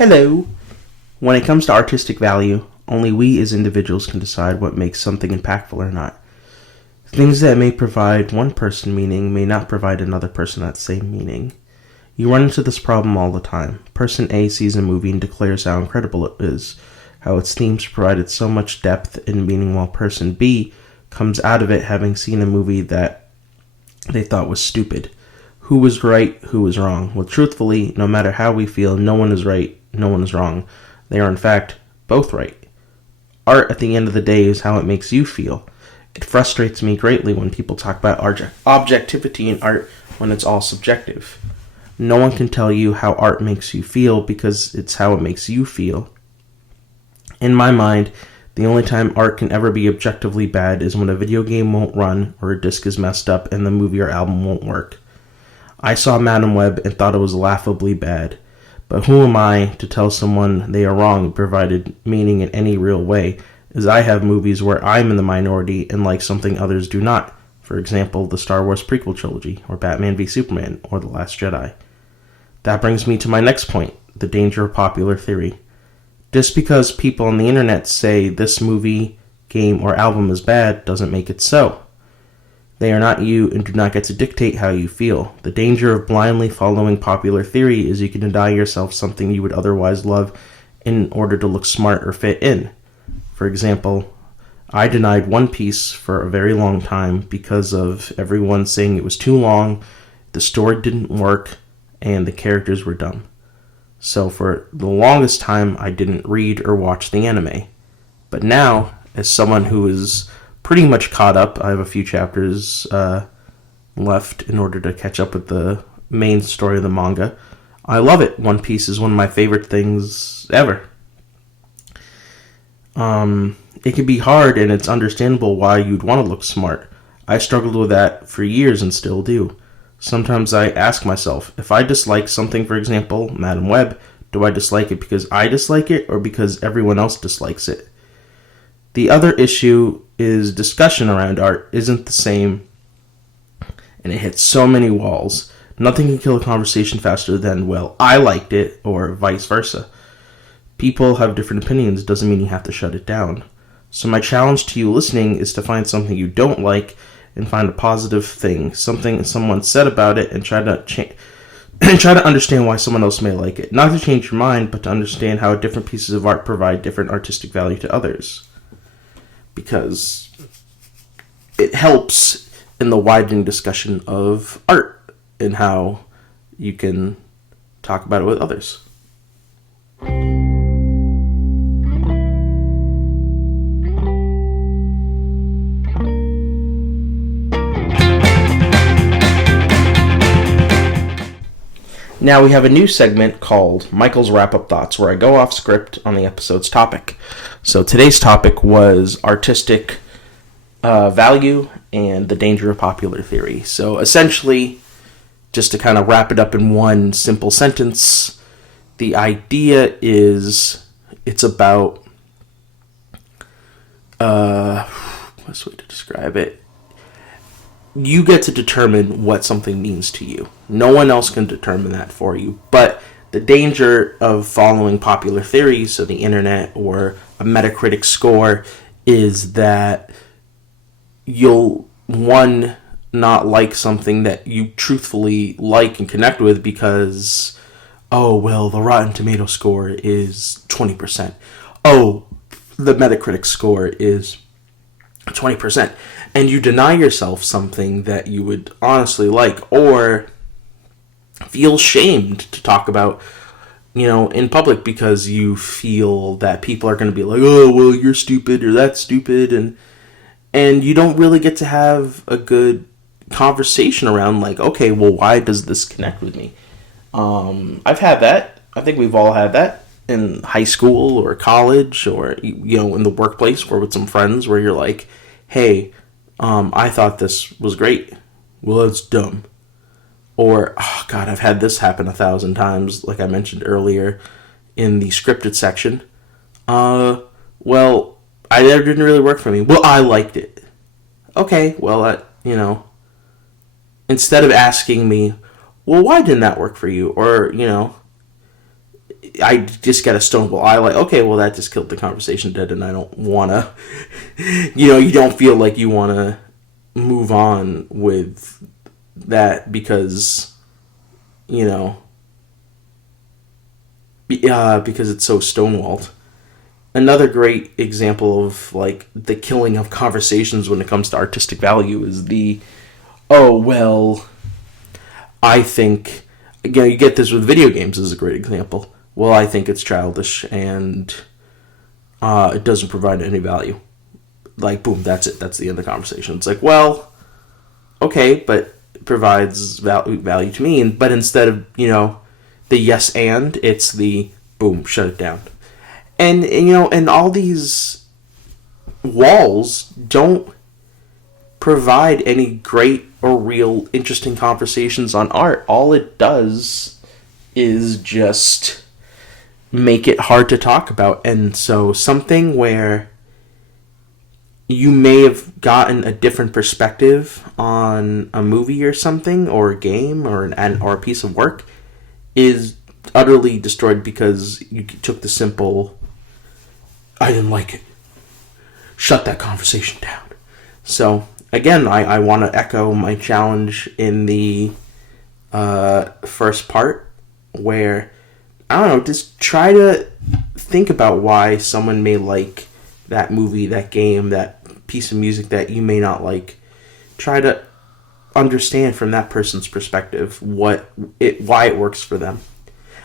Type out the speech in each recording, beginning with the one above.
Hello! When it comes to artistic value, only we as individuals can decide what makes something impactful or not. Things that may provide one person meaning may not provide another person that same meaning. You run into this problem all the time. Person A sees a movie and declares how incredible it is, how its themes provided so much depth and meaning, while person B comes out of it having seen a movie that they thought was stupid. Who was right, who was wrong? Well, truthfully, no matter how we feel, no one is right, no one is wrong. They are, in fact, both right. Art, at the end of the day, is how it makes you feel. It frustrates me greatly when people talk about objectivity in art when it's all subjective. No one can tell you how art makes you feel because it's how it makes you feel. In my mind, the only time art can ever be objectively bad is when a video game won't run, or a disc is messed up, and the movie or album won't work. I saw Madame Web and thought it was laughably bad. But who am I to tell someone they are wrong and provided meaning in any real way, as I have movies where I'm in the minority and like something others do not. For example, the Star Wars prequel trilogy, or Batman v Superman, or The Last Jedi. That brings me to my next point, the danger of popular theory. Just because people on the internet say this movie, game, or album is bad doesn't make it so. They are not you and do not get to dictate how you feel. The danger of blindly following popular theory is you can deny yourself something you would otherwise love in order to look smart or fit in. For example, I denied One Piece for a very long time because of everyone saying it was too long, the story didn't work, and the characters were dumb. So for the longest time, I didn't read or watch the anime. But now, as someone who is pretty much caught up, I have a few chapters left in order to catch up with the main story of the manga. I love it. One Piece is one of my favorite things ever. It can be hard, and it's understandable why you'd want to look smart. I struggled with that for years and still do. Sometimes I ask myself, if I dislike something, for example, Madame Web, do I dislike it because I dislike it or because everyone else dislikes it? The other issue is discussion around art isn't the same, and it hits so many walls. Nothing can kill a conversation faster than, well, I liked it, or vice versa. People have different opinions, doesn't mean you have to shut it down. So my challenge to you listening is to find something you don't like and find a positive thing, something someone said about it, and try to understand why someone else may like it. Not to change your mind, but to understand how different pieces of art provide different artistic value to others. Because it helps in the widening discussion of art and how you can talk about it with others. Now we have a new segment called Michael's Wrap-Up Thoughts, where I go off script on the episode's topic. So today's topic was artistic value and the danger of popular theory. So essentially, just to kind of wrap it up in one simple sentence, the idea is it's about, what's the way to describe it? You get to determine what something means to you. No one else can determine that for you. But the danger of following popular theories, so the internet or a Metacritic score, is that you'll, one, not like something that you truthfully like and connect with because, oh, well, the Rotten Tomato score is 20%. Oh, the Metacritic score is 20%. And you deny yourself something that you would honestly like, or feel shamed to talk about, in public because you feel that people are going to be like, oh, well, you're stupid or that's stupid, and you don't really get to have a good conversation around like, okay, well, why does this connect with me? I've had that. I think we've all had that in high school or college or, in the workplace or with some friends where you're like, hey, I thought this was great. Well, it's dumb. Or, oh God, I've had this happen 1,000 times, like I mentioned earlier in the scripted section. Well, it didn't really work for me. Well, I liked it. Okay, well, instead of asking me, well, why didn't that work for you? Or, I just get a stonewall eye, like, okay, well, that just killed the conversation dead, and I don't want to, you don't feel like you want to move on with that because, because it's so stonewalled. Another great example of, like, the killing of conversations when it comes to artistic value is oh, well, I think, you get this with video games is a great example. Well, I think it's childish and it doesn't provide any value. Like, boom, that's it. That's the end of the conversation. It's like, well, okay, but it provides value to me. But instead of, the yes and, it's the boom, shut it down. And all these walls don't provide any great or real interesting conversations on art. All it does is just make it hard to talk about. And so something where you may have gotten a different perspective on a movie or something, or a game, or a piece of work, is utterly destroyed because you took the simple, I didn't like it, shut that conversation down. So again, I want to echo my challenge in the first part, where, I don't know, just try to think about why someone may like that movie, that game, that piece of music that you may not like. Try to understand from that person's perspective why it works for them.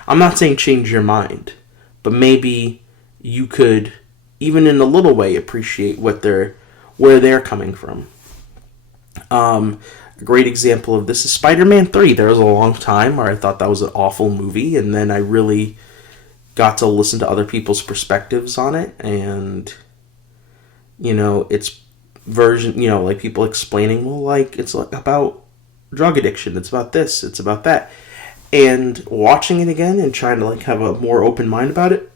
I'm not saying change your mind, but maybe you could, even in a little way, appreciate where they're coming from. A great example of this is Spider-Man 3. There was a long time where I thought that was an awful movie, and then I really got to listen to other people's perspectives on it, and, its version, like people explaining, well, like, it's about drug addiction, it's about this, it's about that. And watching it again and trying to, like, have a more open mind about it,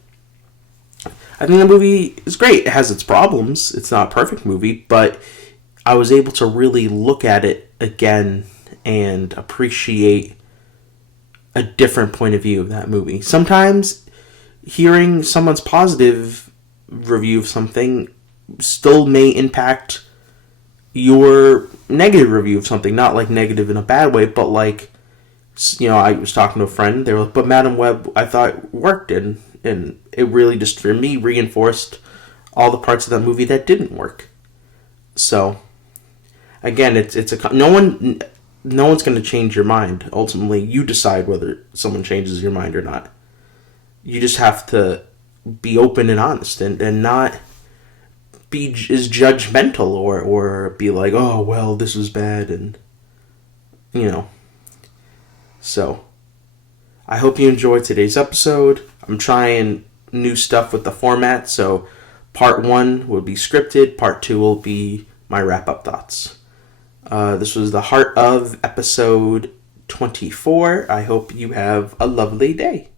I think the movie is great. It has its problems. It's not a perfect movie, but I was able to really look at it again and appreciate a different point of view of that movie. Sometimes hearing someone's positive review of something still may impact your negative review of something. Not like negative in a bad way, but like, I was talking to a friend. They were like, but Madam Web, I thought worked, and it really just, for me, reinforced all the parts of that movie that didn't work. So, again, no one's going to change your mind. Ultimately, you decide whether someone changes your mind or not. You just have to be open and honest, and not be as judgmental or be like, oh, well, this was bad, and So, I hope you enjoyed today's episode. I'm trying new stuff with the format, so part 1 will be scripted, part 2 will be my wrap-up thoughts. This was the heart of episode 24. I hope you have a lovely day.